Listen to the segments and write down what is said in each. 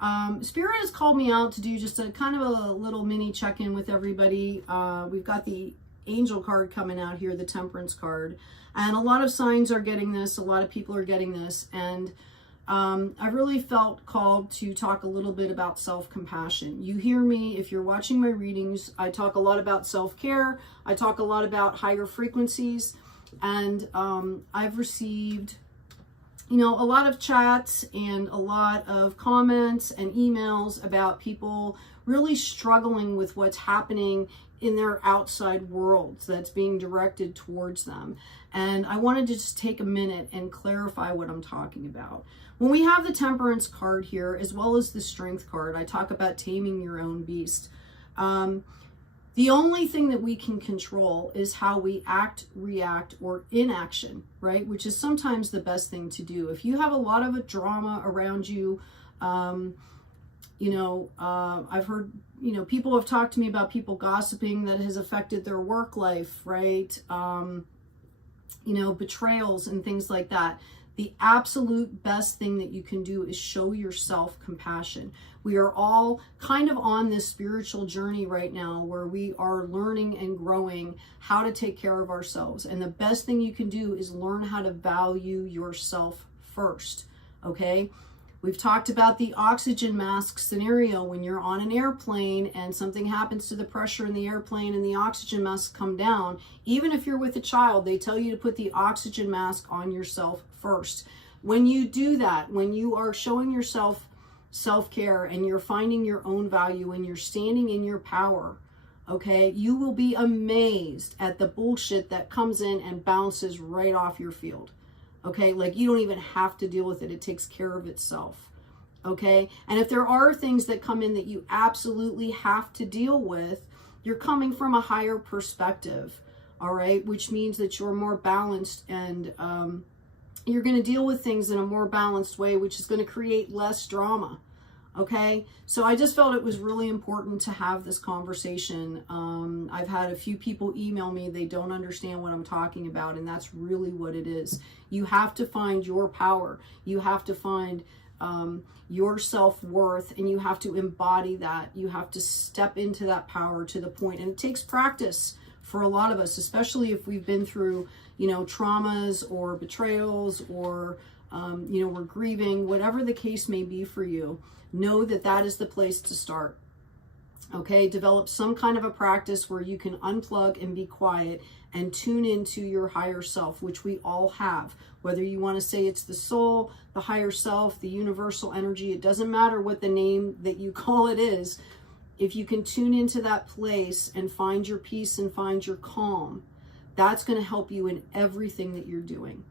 here. Spirit has called me out to do just a kind of a little mini check-in with everybody. We've got the angel card coming out here, the temperance card, and a lot of signs are getting this. A lot of people are getting this, and I really felt called to talk a little bit about self-compassion. You hear me, if you're watching my readings, I talk a lot about self-care. I talk a lot about higher frequencies, and I've received, you know, a lot of chats and a lot of comments and emails about people really struggling with what's happening in their outside worlds that's being directed towards them. And I wanted to just take a minute and clarify what I'm talking about. When we have the temperance card here, as well as the strength card, I talk about taming your own beast. The only thing that we can control is how we act, react, or inaction, right? Which is sometimes the best thing to do. If you have a lot of drama around you, you know, I've heard, you know, people have talked to me about people gossiping that has affected their work life, right? You know, betrayals and things like that. The absolute best thing that you can do is show yourself compassion. We are all kind of on this spiritual journey right now where we are learning and growing how to take care of ourselves. And the best thing you can do is learn how to value yourself first, okay? We've talked about the oxygen mask scenario when you're on an airplane and something happens to the pressure in the airplane and the oxygen masks come down. Even if you're with a child, they tell you to put the oxygen mask on yourself first. When you do that, when you are showing yourself self-care and you're finding your own value and you're standing in your power, okay, you will be amazed at the bullshit that comes in and bounces right off your field. Okay, like you don't even have to deal with it. It takes care of itself. Okay, and if there are things that come in that you absolutely have to deal with, you're coming from a higher perspective, all right, which means that you're more balanced and you're going to deal with things in a more balanced way, which is going to create less drama. Okay, so I just felt it was really important to have this conversation. I've had a few people email me, they don't understand what I'm talking about, and that's really what it is. You have to find your power. You have to find your self-worth, and you have to embody that. You have to step into that power to the point, and it takes practice for a lot of us, especially if we've been through, you know, traumas or betrayals or, you know, we're grieving, whatever the case may be for you. Know that that is the place to start. Okay, develop some kind of a practice where you can unplug and be quiet and tune into your higher self, which we all have. Whether you want to say it's the soul, the higher self, the universal energy, it doesn't matter what the name that you call it is. If you can tune into that place and find your peace and find your calm, that's going to help you in everything that you're doing.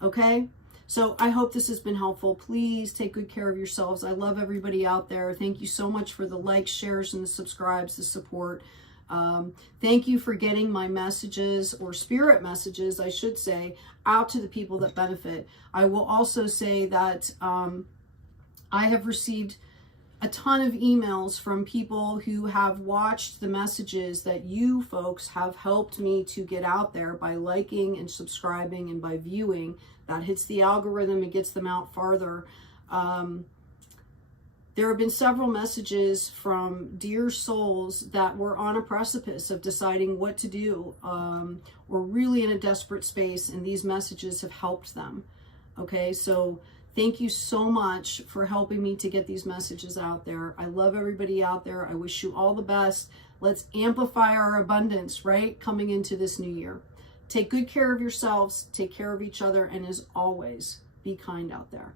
Okay? So I hope this has been helpful. Please take good care of yourselves. I love everybody out there. Thank you so much for the likes, shares, and the subscribes, the support. Thank you for getting my messages, or spirit messages, I should say, out to the people that benefit. I will also say that I have received a ton of emails from people who have watched the messages that you folks have helped me to get out there by liking and subscribing and by viewing. That hits the algorithm, it gets them out farther. There have been several messages from dear souls that were on a precipice of deciding what to do, or really in a desperate space, and these messages have helped them. Okay, so thank you so much for helping me to get these messages out there. I love everybody out there. I wish you all the best. Let's amplify our abundance, right? Coming into this new year. Take good care of yourselves, take care of each other, and as always, be kind out there.